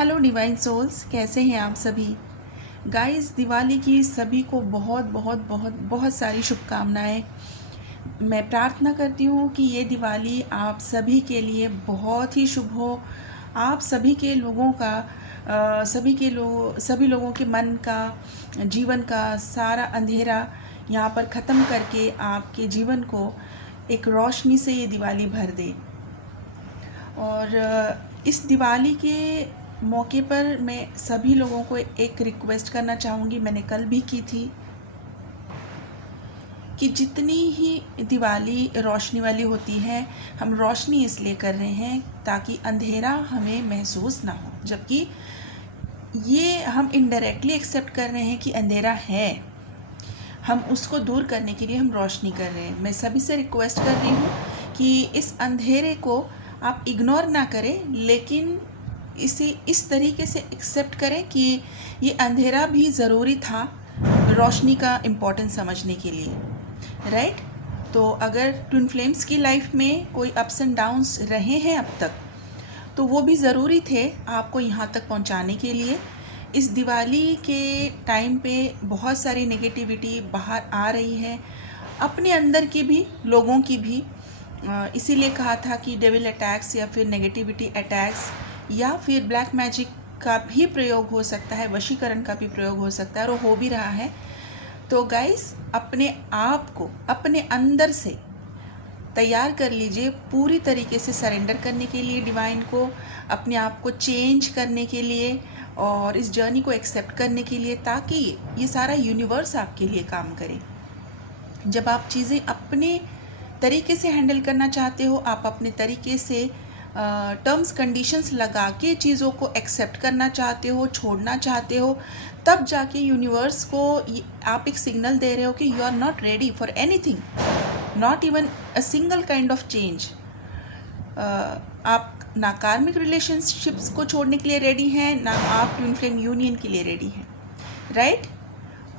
Hello divine souls, कैसे हैं आप सभी। गाइस, दिवाली की सभी को बहुत बहुत बहुत बहुत सारी शुभकामनाएं। मैं प्रार्थना करती हूँ कि ये दिवाली आप सभी के लिए बहुत ही शुभ हो। आप सभी के लोगों का सभी लोगों के मन का, जीवन का सारा अंधेरा यहाँ पर ख़त्म करके आपके जीवन को एक रोशनी से ये दिवाली भर दे। और इस दिवाली के मौके पर मैं सभी लोगों को एक रिक्वेस्ट करना चाहूँगी, मैंने कल भी की थी, कि जितनी ही दिवाली रोशनी वाली होती है, हम रोशनी इसलिए कर रहे हैं ताकि अंधेरा हमें महसूस ना हो, जबकि ये हम इनडायरेक्टली एक्सेप्ट कर रहे हैं कि अंधेरा है। हम उसको दूर करने के लिए हम रोशनी कर रहे हैं। मैं सभी से रिक्वेस्ट कर रही हूँ कि इस अंधेरे को आप इग्नोर ना करें, लेकिन इसे इस तरीके से एक्सेप्ट करें कि ये अंधेरा भी ज़रूरी था रोशनी का इम्पोर्टेंस समझने के लिए, राइट। तो अगर ट्विन फ्लेम्स की लाइफ में कोई अप्स एंड डाउन्स रहे हैं अब तक, तो वो भी ज़रूरी थे आपको यहाँ तक पहुँचाने के लिए। इस दिवाली के टाइम पे बहुत सारी नेगेटिविटी बाहर आ रही है, अपने अंदर की भी, लोगों की भी। इसीलिए कहा था कि डेविल अटैक्स या फिर नेगेटिविटी अटैक्स या फिर ब्लैक मैजिक का भी प्रयोग हो सकता है, वशीकरण का भी प्रयोग हो सकता है, और वो हो भी रहा है। तो गाइस, अपने आप को अपने अंदर से तैयार कर लीजिए पूरी तरीके से सरेंडर करने के लिए डिवाइन को, अपने आप को चेंज करने के लिए और इस जर्नी को एक्सेप्ट करने के लिए, ताकि ये सारा यूनिवर्स आपके लिए काम करे। जब आप चीज़ें अपने तरीके से हैंडल करना चाहते हो, आप अपने तरीके से टर्म्स कंडीशंस लगा के चीज़ों को एक्सेप्ट करना चाहते हो, छोड़ना चाहते हो, तब जाके यूनिवर्स को आप एक सिग्नल दे रहे हो कि you are not ready for anything, not even a single kind of change. आप ना कार्मिक रिलेशनशिप्स को छोड़ने के लिए रेडी हैं, ना आप ट्विन फ्लेम यूनियन के लिए रेडी हैं, राइट।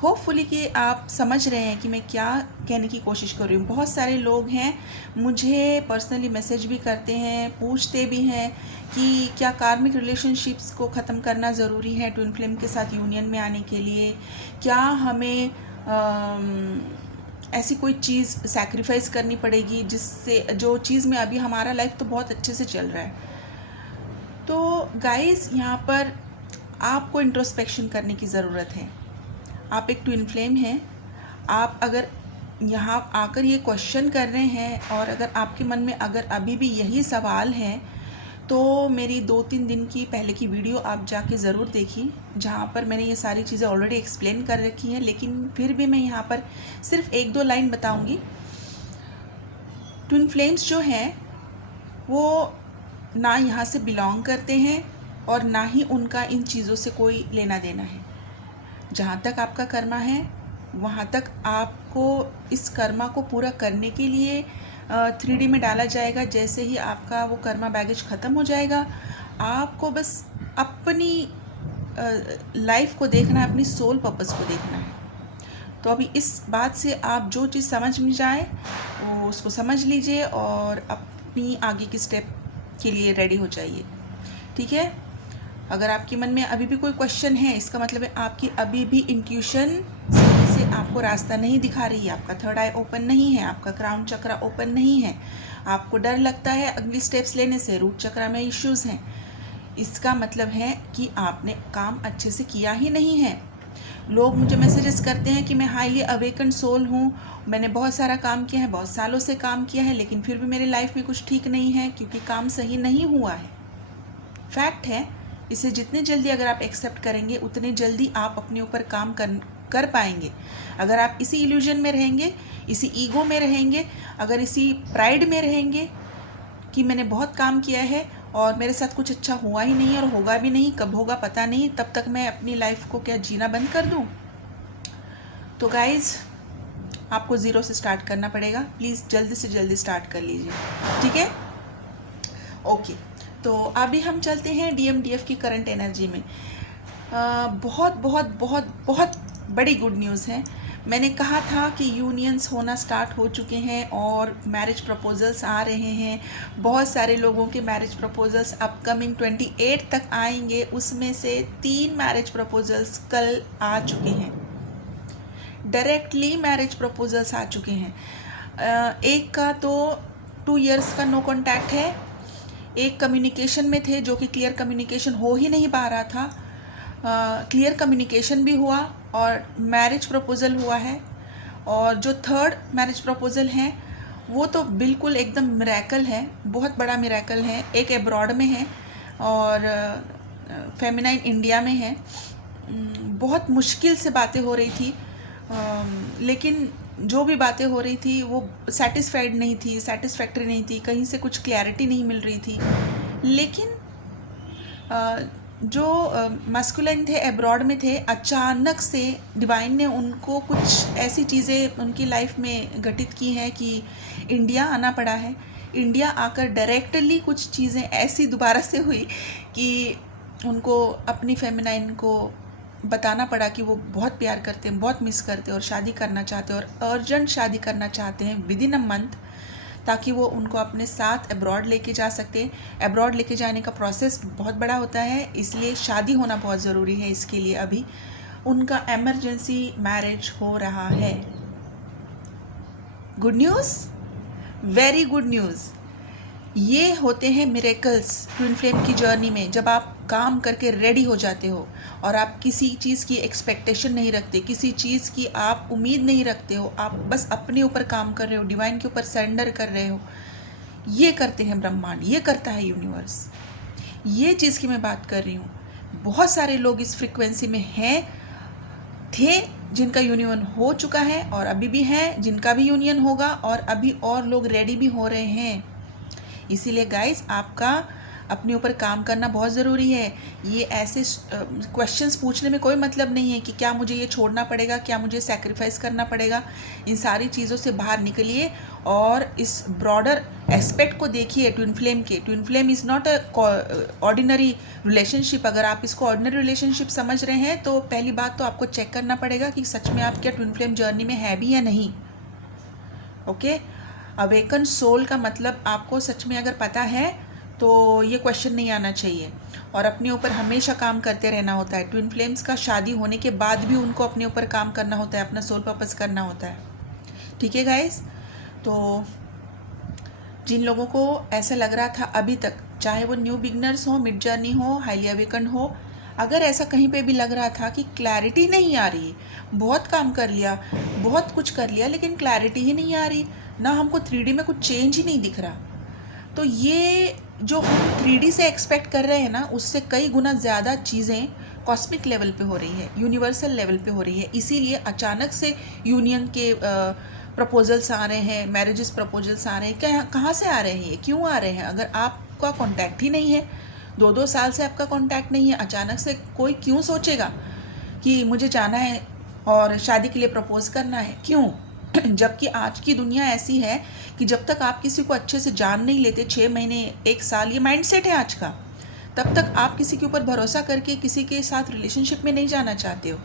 होपफुली कि आप समझ रहे हैं कि मैं क्या कहने की कोशिश कर रही हूँ। बहुत सारे लोग हैं, मुझे पर्सनली मैसेज भी करते हैं, पूछते भी हैं कि क्या कार्मिक रिलेशनशिप्स को ख़त्म करना ज़रूरी है ट्विन फ्लेम के साथ यूनियन में आने के लिए, क्या हमें ऐसी कोई चीज़ सैक्रिफाइस करनी पड़ेगी जिससे, जो चीज़ में अभी हमारा लाइफ तो बहुत अच्छे से चल रहा है। तो गाइस, यहाँ पर आपको इंट्रोस्पेक्शन करने की ज़रूरत है। आप एक ट्विन फ्लेम हैं। आप अगर यहाँ आकर ये क्वेश्चन कर रहे हैं और अगर आपके मन में अगर अभी भी यही सवाल है, तो मेरी 2-3 दिन की पहले की वीडियो आप जाके ज़रूर देखिए, जहाँ पर मैंने ये सारी चीज़ें ऑलरेडी एक्सप्लेन कर रखी हैं, लेकिन फिर भी मैं यहाँ पर सिर्फ 1-2 लाइन बताऊँगी। ट्विन फ्लेम्स जो हैं वो ना यहाँ से बिलोंग करते हैं और ना ही उनका इन चीज़ों से कोई लेना देना है। जहाँ तक आपका कर्मा है, वहाँ तक आपको इस कर्मा को पूरा करने के लिए 3D में डाला जाएगा। जैसे ही आपका वो कर्मा बैगेज ख़त्म हो जाएगा, आपको बस अपनी लाइफ को देखना है, अपनी सोल पर्पस को देखना है। तो अभी इस बात से आप जो चीज़ समझ में जाए वो उसको समझ लीजिए और अपनी आगे की स्टेप के लिए रेडी हो जाइए, ठीक है। अगर आपके मन में अभी भी कोई क्वेश्चन है, इसका मतलब है आपकी अभी भी इंट्यूशन सही से आपको रास्ता नहीं दिखा रही है, आपका थर्ड आई ओपन नहीं है, आपका क्राउन चक्रा ओपन नहीं है, आपको डर लगता है अगली स्टेप्स लेने से, रूट चक्रा में इश्यूज़ हैं, इसका मतलब है कि आपने काम अच्छे से किया ही नहीं है। लोग मुझे मैसेजेस करते हैं कि मैं हाईली अवेकन सोल हूँ, मैंने बहुत सारा काम किया है, बहुत सालों से काम किया है, लेकिन फिर भी मेरे लाइफ में कुछ ठीक नहीं है क्योंकि काम सही नहीं हुआ है। फैक्ट है, इसे जितने जल्दी अगर आप एक्सेप्ट करेंगे, उतने जल्दी आप अपने ऊपर काम कर पाएंगे। अगर आप इसी इल्यूजन में रहेंगे, इसी ईगो में रहेंगे, अगर इसी प्राइड में रहेंगे कि मैंने बहुत काम किया है और मेरे साथ कुछ अच्छा हुआ ही नहीं और होगा भी नहीं, कब होगा पता नहीं, तब तक मैं अपनी लाइफ को क्या जीना बंद कर दूं? तो गाइज, आपको ज़ीरो से स्टार्ट करना पड़ेगा। प्लीज़ जल्दी से जल्दी स्टार्ट कर लीजिए, ठीक है। ओके, तो अभी हम चलते हैं DMDF की करंट एनर्जी में। बहुत बहुत बहुत बहुत बड़ी गुड न्यूज़ है। मैंने कहा था कि यूनियंस होना स्टार्ट हो चुके हैं और मैरिज प्रपोजल्स आ रहे हैं। बहुत सारे लोगों के मैरिज प्रपोजल्स अपकमिंग 28 तक आएंगे। उसमें से 3 मैरिज प्रपोजल्स कल आ चुके हैं। डायरेक्टली मैरिज प्रपोजल्स आ चुके हैं। एक का तो 2 इयर्स का नो कॉन्टैक्ट है। एक कम्युनिकेशन में थे जो कि क्लियर कम्युनिकेशन हो ही नहीं पा रहा था। क्लियर कम्युनिकेशन भी हुआ और मैरिज प्रपोज़ल हुआ है। और जो थर्ड मैरिज प्रपोज़ल है वो तो बिल्कुल एकदम मिरेकल है, बहुत बड़ा मिरेकल है। एक एब्रॉड में है और फेमिनाइन इंडिया में है। बहुत मुश्किल से बातें हो रही थी, लेकिन जो भी बातें हो रही थी वो सेटिस्फाइड नहीं थी, सेटिस्फैक्ट्री नहीं थी, कहीं से कुछ क्लैरिटी नहीं मिल रही थी। लेकिन जो मस्कुलिन थे, एब्रॉड में थे, अचानक से डिवाइन ने उनको कुछ ऐसी चीज़ें उनकी लाइफ में घटित की हैं कि इंडिया आना पड़ा है। इंडिया आकर डायरेक्टली कुछ चीज़ें ऐसी दोबारा से हुई कि उनको अपनी फेमिनाइन को बताना पड़ा कि वो बहुत प्यार करते हैं, बहुत मिस करते हैं और शादी करना चाहते हैं और अर्जेंट शादी करना चाहते हैं विदिन अ मंथ, ताकि वो उनको अपने साथ अब्रॉड लेके जा सके। अब्रॉड लेके जाने का प्रोसेस बहुत बड़ा होता है, इसलिए शादी होना बहुत ज़रूरी है। इसके लिए अभी उनका एमरजेंसी मैरिज हो रहा है। Good news, very good news. ये होते हैं मिरेकल्स ट्विन फ्लेम की जर्नी में, जब आप काम करके रेडी हो जाते हो और आप किसी चीज़ की एक्सपेक्टेशन नहीं रखते, किसी चीज़ की आप उम्मीद नहीं रखते हो, आप बस अपने ऊपर काम कर रहे हो, डिवाइन के ऊपर सरेंडर कर रहे हो। ये करते हैं ब्रह्मांड, ये करता है यूनिवर्स। ये चीज़ की मैं बात कर रही हूँ। बहुत सारे लोग इस फ्रिक्वेंसी में हैं, थे, जिनका यूनियन हो चुका है और अभी भी हैं, जिनका भी यूनियन होगा, और अभी और लोग रेडी भी हो रहे हैं। इसीलिए गाइस, आपका अपने ऊपर काम करना बहुत ज़रूरी है। ये ऐसे क्वेश्चंस पूछने में कोई मतलब नहीं है कि क्या मुझे ये छोड़ना पड़ेगा, क्या मुझे सैक्रिफाइस करना पड़ेगा। इन सारी चीज़ों से बाहर निकलिए और इस ब्रॉडर एस्पेक्ट को देखिए ट्विन फ्लेम के। Twin flame is not a ordinary relationship. अगर आप इसको ऑर्डिनरी रिलेशनशिप समझ रहे हैं तो पहली बात तो आपको चेक करना पड़ेगा कि सच में आप क्या ट्विन फ्लेम जर्नी में है भी या नहीं। ओके, अवेकन सोल का मतलब आपको सच में अगर पता है तो ये क्वेश्चन नहीं आना चाहिए और अपने ऊपर हमेशा काम करते रहना होता है। ट्विन फ्लेम्स का शादी होने के बाद भी उनको अपने ऊपर काम करना होता है, अपना सोल पर्पस करना होता है। ठीक है गाइस, तो जिन लोगों को ऐसा लग रहा था अभी तक, चाहे वो न्यू बिगनर्स हो, मिड जर्नी हो, हाईली अवेकन हो, अगर ऐसा कहीं पे भी लग रहा था कि क्लैरिटी नहीं आ रही, बहुत काम कर लिया, बहुत कुछ कर लिया, लेकिन क्लैरिटी ही नहीं आ रही, ना हमको 3D में कुछ चेंज ही नहीं दिख रहा, तो ये जो हम 3D से एक्सपेक्ट कर रहे हैं ना, उससे कई गुना ज़्यादा चीज़ें कॉस्मिक लेवल पे हो रही है, यूनिवर्सल लेवल पे हो रही है। इसीलिए अचानक से यूनियन के प्रपोजल्स आ रहे हैं, मैरिजेस प्रपोजल्स आ रहे हैं। क्या, कहाँ से आ रहे हैं, ये क्यों आ रहे हैं? अगर आपका कॉन्टैक्ट ही नहीं है, 2-2 साल से आपका कॉन्टैक्ट नहीं है, अचानक से कोई क्यों सोचेगा कि मुझे जाना है और शादी के लिए प्रपोज करना है? क्यों? जबकि आज की दुनिया ऐसी है कि जब तक आप किसी को अच्छे से जान नहीं लेते, 6 महीने, 1 साल, ये माइंडसेट है आज का, तब तक आप किसी के ऊपर भरोसा करके किसी के साथ रिलेशनशिप में नहीं जाना चाहते हो।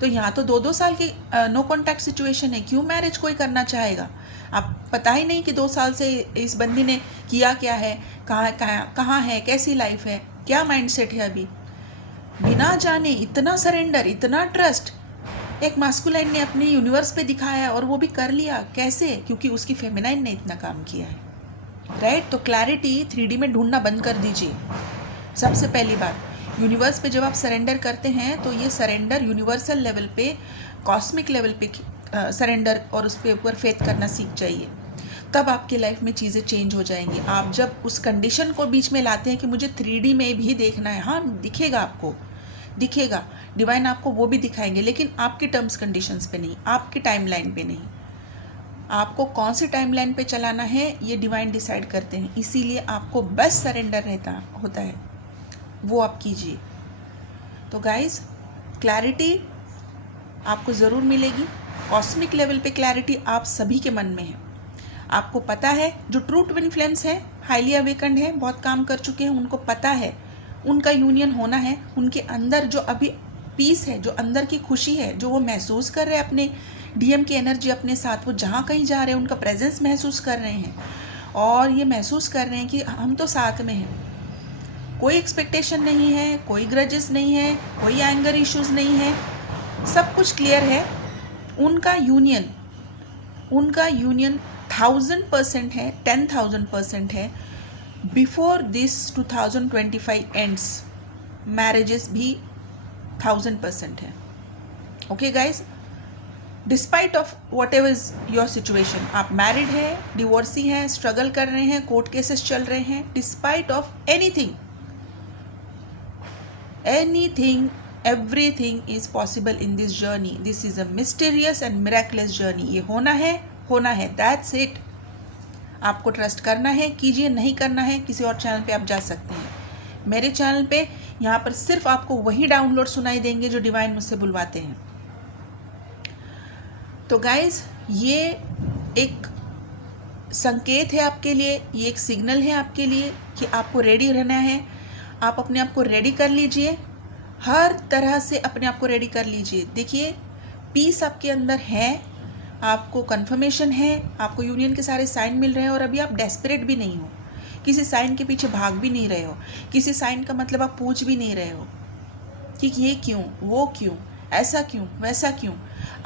तो यहाँ तो 2-2 साल की नो कॉन्टैक्ट सिचुएशन है, क्यों मैरिज कोई करना चाहेगा? आप पता ही नहीं कि 2 साल से इस बंदी ने किया क्या है, कहाँ है, कैसी लाइफ है, क्या माइंडसेट है। अभी बिना जाने इतना सरेंडर, इतना ट्रस्ट एक मास्कुलाइन ने अपने यूनिवर्स पे दिखाया और वो भी कर लिया। कैसे? क्योंकि उसकी फेमिनाइन ने इतना काम किया है, राइट? तो क्लैरिटी 3D में ढूंढना बंद कर दीजिए। सबसे पहली बात, यूनिवर्स पे जब आप सरेंडर करते हैं तो ये सरेंडर यूनिवर्सल लेवल पे, कॉस्मिक लेवल पे सरेंडर और उस पे ऊपर फेथ करना सीख जाइए, तब आपकी लाइफ में चीज़ें चेंज हो जाएंगी। आप जब उस कंडीशन को बीच में लाते हैं कि मुझे 3D में भी देखना है, हाँ दिखेगा, आपको दिखेगा, डिवाइन आपको वो भी दिखाएंगे, लेकिन आपके टर्म्स कंडीशंस पे नहीं, आपकी टाइमलाइन पे नहीं। आपको कौन सी टाइमलाइन पे चलाना है ये डिवाइन डिसाइड करते हैं, इसीलिए आपको बस सरेंडर रहता होता है, वो आप कीजिए। तो गाइस, क्लैरिटी आपको ज़रूर मिलेगी। कॉस्मिक लेवल पे क्लैरिटी आप सभी के मन में है। आपको पता है, जो ट्रू ट्विन फ्लेम्स हैं, हाईली अवेकन्ड है, बहुत काम कर चुके हैं, उनको पता है उनका यूनियन होना है। उनके अंदर जो अभी पीस है, जो अंदर की खुशी है, जो वो महसूस कर रहे हैं अपने डीएम की एनर्जी अपने साथ, वो जहाँ कहीं जा रहे हैं उनका प्रेजेंस महसूस कर रहे हैं और ये महसूस कर रहे हैं कि हम तो साथ में हैं, कोई एक्सपेक्टेशन नहीं है, कोई ग्रजेस नहीं है, कोई एंगर इश्यूज नहीं है, सब कुछ क्लियर है। उनका यूनियन 1000% है, 10,000% है। बिफोर दिस 2025 एंड्स मैरिजेस भी 1000% है। Okay guys, despite of what ever is your situation, आप मैरिड हैं, डिवोर्सी हैं, स्ट्रगल कर रहे हैं, कोर्ट केसेस चल रहे हैं, despite of anything everything is possible in this journey. This is a mysterious and miraculous journey. ये होना है, that's it. आपको ट्रस्ट करना है, कीजिए, नहीं करना है किसी और चैनल पे आप जा सकते हैं। मेरे चैनल पे यहाँ पर सिर्फ आपको वही डाउनलोड सुनाई देंगे जो डिवाइन मुझसे बुलवाते हैं। तो गाइज, ये एक संकेत है आपके लिए, ये एक सिग्नल है आपके लिए कि आपको रेडी रहना है। आप अपने आप को रेडी कर लीजिए, हर तरह से अपने आप को रेडी कर लीजिए। देखिए, पीस आपके अंदर है, आपको कंफर्मेशन है, आपको यूनियन के सारे साइन मिल रहे हैं और अभी आप डेस्परेट भी नहीं हो, किसी साइन के पीछे भाग भी नहीं रहे हो, किसी साइन का मतलब आप पूछ भी नहीं रहे हो कि ये क्यों, वो क्यों, ऐसा क्यों, वैसा क्यों।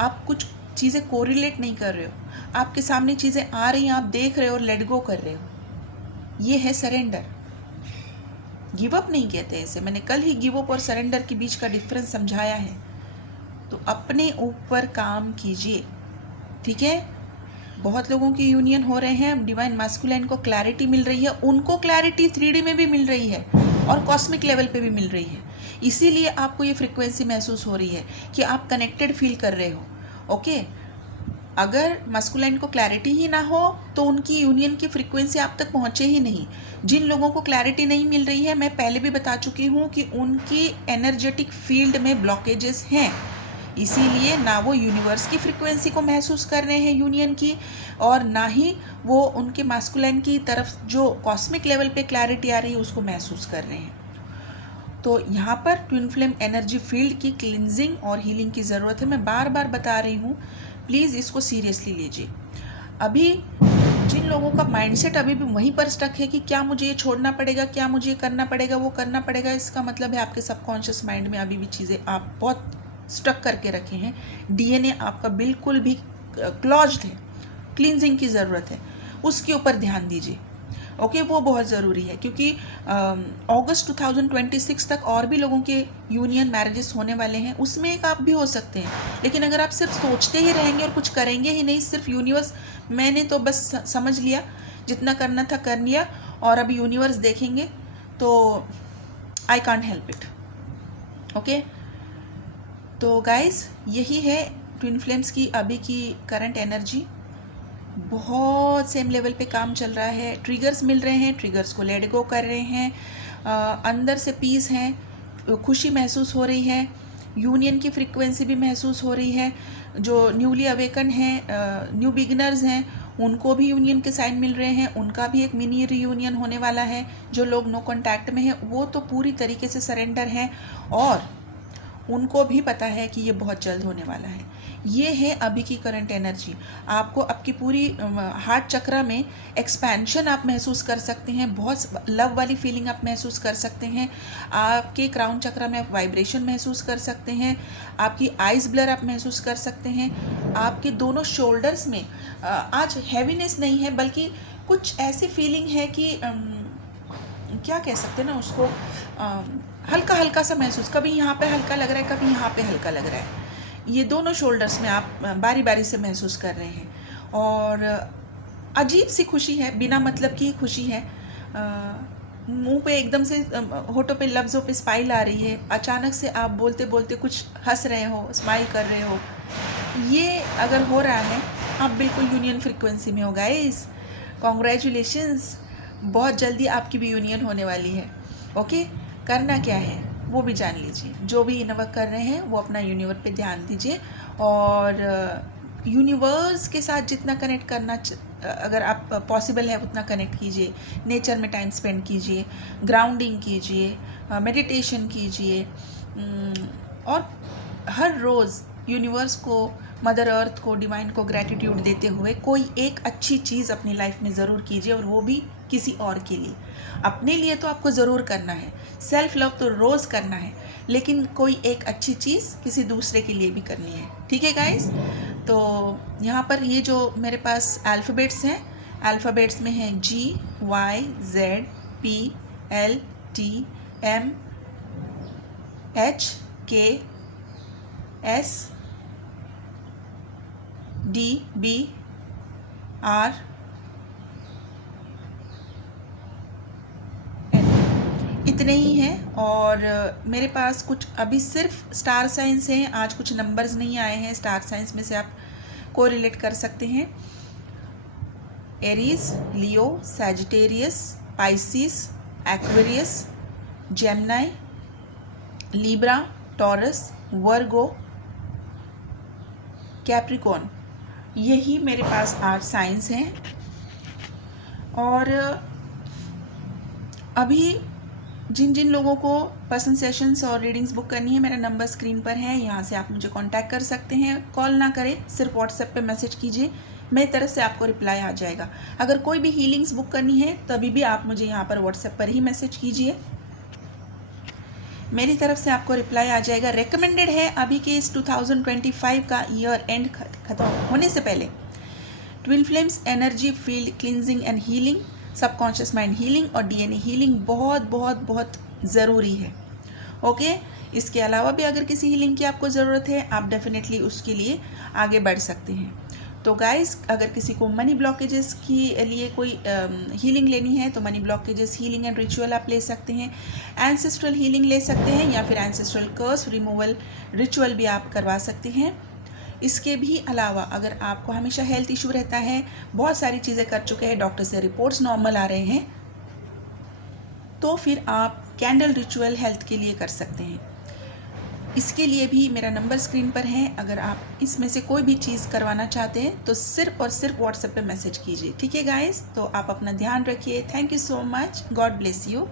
आप कुछ चीज़ें कोरिलेट नहीं कर रहे हो, आपके सामने चीज़ें आ रही हैं, आप देख रहे हो और लेट गो कर रहे हो। ये है सरेंडर। गिव अप नहीं कहते इसे, मैंने कल ही गिव अप और सरेंडर के बीच का डिफरेंस समझाया है। तो अपने ऊपर काम कीजिए, ठीक है। बहुत लोगों की यूनियन हो रहे हैं, डिवाइन मास्कुलाइन को क्लैरिटी मिल रही है, उनको क्लैरिटी 3D में भी मिल रही है और कॉस्मिक लेवल पे भी मिल रही है। इसीलिए आपको ये फ्रिक्वेंसी महसूस हो रही है कि आप कनेक्टेड फील कर रहे हो। ओके, अगर मस्कुलाइन को क्लैरिटी ही ना हो तो उनकी यूनियन की फ्रीक्वेंसी आप तक पहुँचे ही नहीं। जिन लोगों को क्लैरिटी नहीं मिल रही है, मैं पहले भी बता चुकी हूँ कि उनकी एनर्जेटिक फील्ड में ब्लॉकेजेस हैं, इसीलिए ना वो यूनिवर्स की फ्रीक्वेंसी को महसूस कर रहे हैं यूनियन की, और ना ही वो उनके मास्कुलाइन की तरफ जो कॉस्मिक लेवल पे क्लैरिटी आ रही है उसको महसूस कर रहे हैं। तो यहाँ पर ट्विन फ्लेम एनर्जी फील्ड की क्लिनजिंग और हीलिंग की ज़रूरत है। मैं बार बार बता रही हूँ, प्लीज़ इसको सीरियसली लीजिए। अभी जिन लोगों का माइंडसेट अभी भी वहीं पर स्टक है कि क्या मुझे ये छोड़ना पड़ेगा, क्या मुझे ये करना पड़ेगा, वो करना पड़ेगा, इसका मतलब है आपके सबकॉन्शियस माइंड में अभी भी चीज़ें आप बहुत स्टक करके रखे हैं। डीएनए आपका बिल्कुल भी क्लॉज्ड है, क्लींजिंग की ज़रूरत है, उसके ऊपर ध्यान दीजिए। ओके, वो बहुत ज़रूरी है क्योंकि अगस्त 2026 तक और भी लोगों के यूनियन मैरिजेस होने वाले हैं, उसमें एक आप भी हो सकते हैं। लेकिन अगर आप सिर्फ सोचते ही रहेंगे और कुछ करेंगे ही नहीं, सिर्फ यूनिवर्स मैंने तो बस समझ लिया, जितना करना था कर लिया और अभी यूनिवर्स देखेंगे, तो I can't help it. Okay, तो गाइज, यही है ट्विन फ्लेम्स की अभी की करंट एनर्जी। बहुत सेम लेवल पे काम चल रहा है, ट्रिगर्स मिल रहे हैं, ट्रिगर्स को लेट गो कर रहे हैं, अंदर से पीस है, खुशी महसूस हो रही है, यूनियन की फ्रीक्वेंसी भी महसूस हो रही है। जो न्यूली अवेकन हैं, न्यू बिगिनर्स हैं, उनको भी यूनियन के साइन मिल रहे हैं, उनका भी एक मिनी रीयूनियन होने वाला है। जो लोग नो कॉन्टैक्ट में हैं वो तो पूरी तरीके से सरेंडर हैं और उनको भी पता है कि ये बहुत जल्द होने वाला है। ये है अभी की करंट एनर्जी। आपको आपकी पूरी हार्ट चक्रा में एक्सपेंशन आप महसूस कर सकते हैं, बहुत लव वाली फीलिंग आप महसूस कर सकते हैं। आपके क्राउन चक्रा में आप वाइब्रेशन महसूस कर सकते हैं, आपकी आइज ब्लर आप महसूस कर सकते हैं। आपके दोनों शोल्डर्स में आज हैवीनेस नहीं है, बल्कि कुछ ऐसी फीलिंग है कि क्या कह सकते हैं ना उसको, हल्का हल्का सा महसूस, कभी यहाँ पे हल्का लग रहा है, कभी यहाँ पे हल्का लग रहा है। ये दोनों शोल्डर्स में आप बारी बारी से महसूस कर रहे हैं और अजीब सी खुशी है, बिना मतलब की खुशी है। मुंह पे एकदम से होठों पे लफ्ज़ों पे स्माइल आ रही है, अचानक से आप बोलते बोलते कुछ हंस रहे हो, स्माइल कर रहे हो। ये अगर हो रहा है, आप बिल्कुल यूनियन फ्रीक्वेंसी में हो गाइस। कॉन्ग्रेचुलेशंस, बहुत जल्दी आपकी भी यूनियन होने वाली है। ओके, करना क्या है वो भी जान लीजिए। जो भी इनवर्क कर रहे हैं वो अपना यूनिवर्स पे ध्यान दीजिए और यूनिवर्स के साथ जितना कनेक्ट करना अगर आप पॉसिबल है उतना कनेक्ट कीजिए। नेचर में टाइम स्पेंड कीजिए, ग्राउंडिंग कीजिए, मेडिटेशन कीजिए, और हर रोज़ यूनिवर्स को, मदर अर्थ को, डिवाइन को ग्रैटिट्यूड देते हुए कोई एक अच्छी चीज़ अपनी लाइफ में ज़रूर कीजिए, और वो भी किसी और के लिए। अपने लिए तो आपको ज़रूर करना है, सेल्फ लव तो रोज़ करना है, लेकिन कोई एक अच्छी चीज़ किसी दूसरे के लिए भी करनी है। ठीक है गाइस? तो यहाँ पर ये जो मेरे पास अल्फ़ाबेट्स हैं, अल्फ़ाबेट्स में हैं GYZPLTMHKSDBR, इतने ही हैं। और मेरे पास कुछ अभी सिर्फ स्टार साइंस हैं, आज कुछ नंबर्स नहीं आए हैं। स्टार साइंस में से आप को रिलेट कर सकते हैं। Aries, Leo, Sagittarius, Pisces, Aquarius, Gemini, Libra, Taurus, Virgo, Capricorn, यही मेरे पास आज साइंस हैं। और अभी जिन जिन लोगों को पर्सनल सेशंस और रीडिंग्स बुक करनी है, मेरा नंबर स्क्रीन पर है, यहाँ से आप मुझे कांटेक्ट कर सकते हैं। कॉल ना करें, सिर्फ व्हाट्सएप पे मैसेज कीजिए, मेरी तरफ से आपको रिप्लाई आ जाएगा। अगर कोई भी हीलिंग्स बुक करनी है तभी भी आप मुझे यहाँ पर व्हाट्सएप पर ही मैसेज कीजिए, मेरी तरफ से आपको रिप्लाई आ जाएगा। रिकमेंडेड है अभी के इस 2025 का ईयर एंड खत्म होने से पहले twin flames energy field cleansing and healing, subconscious mind healing और डीएनए हीलिंग बहुत बहुत बहुत ज़रूरी है। ओके, इसके अलावा भी अगर किसी हीलिंग की आपको ज़रूरत है, आप डेफिनेटली उसके लिए आगे बढ़ सकते हैं। तो गाइस, अगर किसी को मनी ब्लॉकेजेस के लिए कोई हीलिंग लेनी है तो money blockages healing and ritual आप ले सकते हैं, एंसेस्ट्रल हीलिंग ले सकते हैं, या फिर एंसेस्ट्रल कर्स रिमूवल रिचुअल भी आप करवा सकते हैं। इसके भी अलावा अगर आपको हमेशा हेल्थ इशू रहता है, बहुत सारी चीज़ें कर चुके हैं, डॉक्टर से रिपोर्ट्स नॉर्मल आ रहे हैं, तो फिर आप कैंडल रिचुअल हेल्थ के लिए कर सकते हैं। इसके लिए भी मेरा नंबर स्क्रीन पर है। अगर आप इसमें से कोई भी चीज़ करवाना चाहते हैं तो सिर्फ और सिर्फ व्हाट्सएप पे मैसेज कीजिए। ठीक है गाइस? तो आप अपना ध्यान रखिए। Thank you so much. God bless you.